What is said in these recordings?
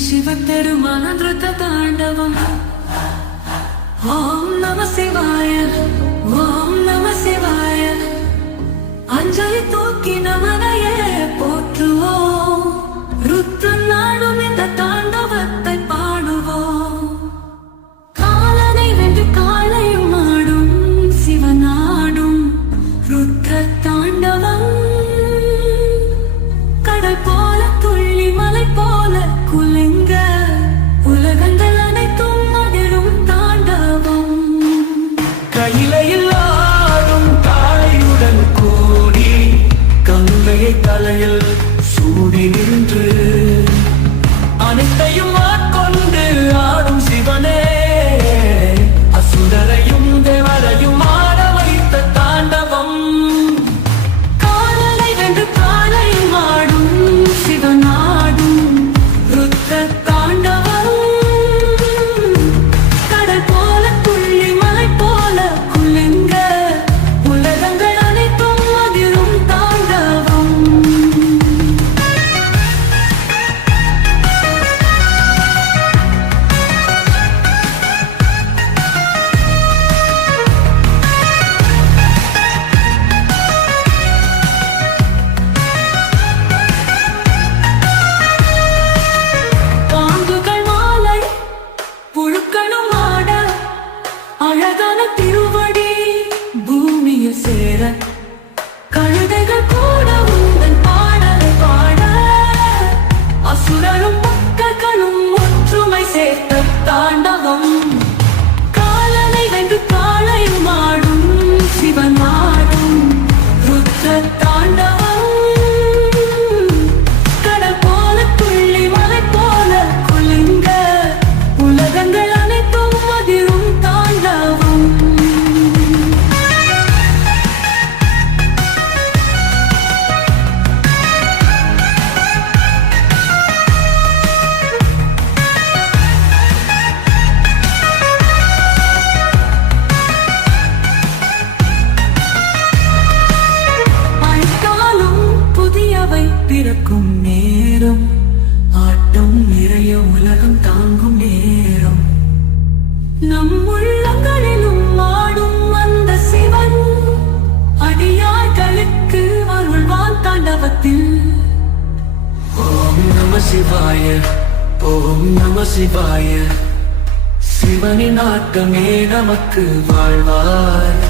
शिवपेरुमान नृत्य तांडवम ओम नमः शिवाय ओम नमः शिवाय अंजलि तूकी नमनये போற்றுவோம் ருத்ர நாடும் இந்த தாண்டவத்தை பாடுவோம் காலனை வென்று காலையும் ஆடும் சிவனாடும் ருத்ர தாண்டவம் கடல் போல துள்ளி மலை போல குலுங்க உலகங்கள் அனைத்தும் அதிரும் தாண்டவம் கையிலையில் ஆடும் தாயுடன் கூடி கங்கையை தலையில் சூடி நின்று அனைத்தையும் ஆட்கொண்டு ஆடும் சிவனே அசுரரையும் தேவரையும் ஆட வைத்த தாண்டவம் காலனை வென்று காலையும் ஆடும் சிவனாடும் ருத்ர தாண்டவம் கடல் போல துள்ளி மலை போல குலுங்க உலகங்கள் அனைத்தும் அதிரும் தாண்டவம் பாம்புகள் மாலை புழுக்களும் ஆட அழகான திருவடி பூமியில் சேர கழுதைகள் கூட உந்தன் பாடலை பாட அசுரரும் பக்தர்களும் ஒற்றுமை சேர்த்த தாண்டவம் காலனை வென்று காளையும் ஆடும் சிவன் ஆடும் ருத்ர தாண்டவம் கடல் போல துள்ளி மலை போல குலுங்க உலகங்கள் அனைத்தும் அதிரும் தாண்டவம் அழைத்தாலும் புதியவை பிறக்கும் நேரம் ஆட்டம் நிறைய உலகம் தாங்கும் நேரம் நம் உள்ளங்களிலும் ஆடும் அந்த சிவன் அடியார்களுக்கு அருள்வான் தாண்டவத்தில் ஓம் நம சிவாய ஓம் நம சிவாய சிவனின் ஆட்டமே நமக்கு வாழ்வாய்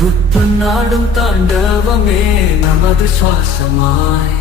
ருத்ரன் நாடும் தாண்டவமே நமது சுவாசமாய்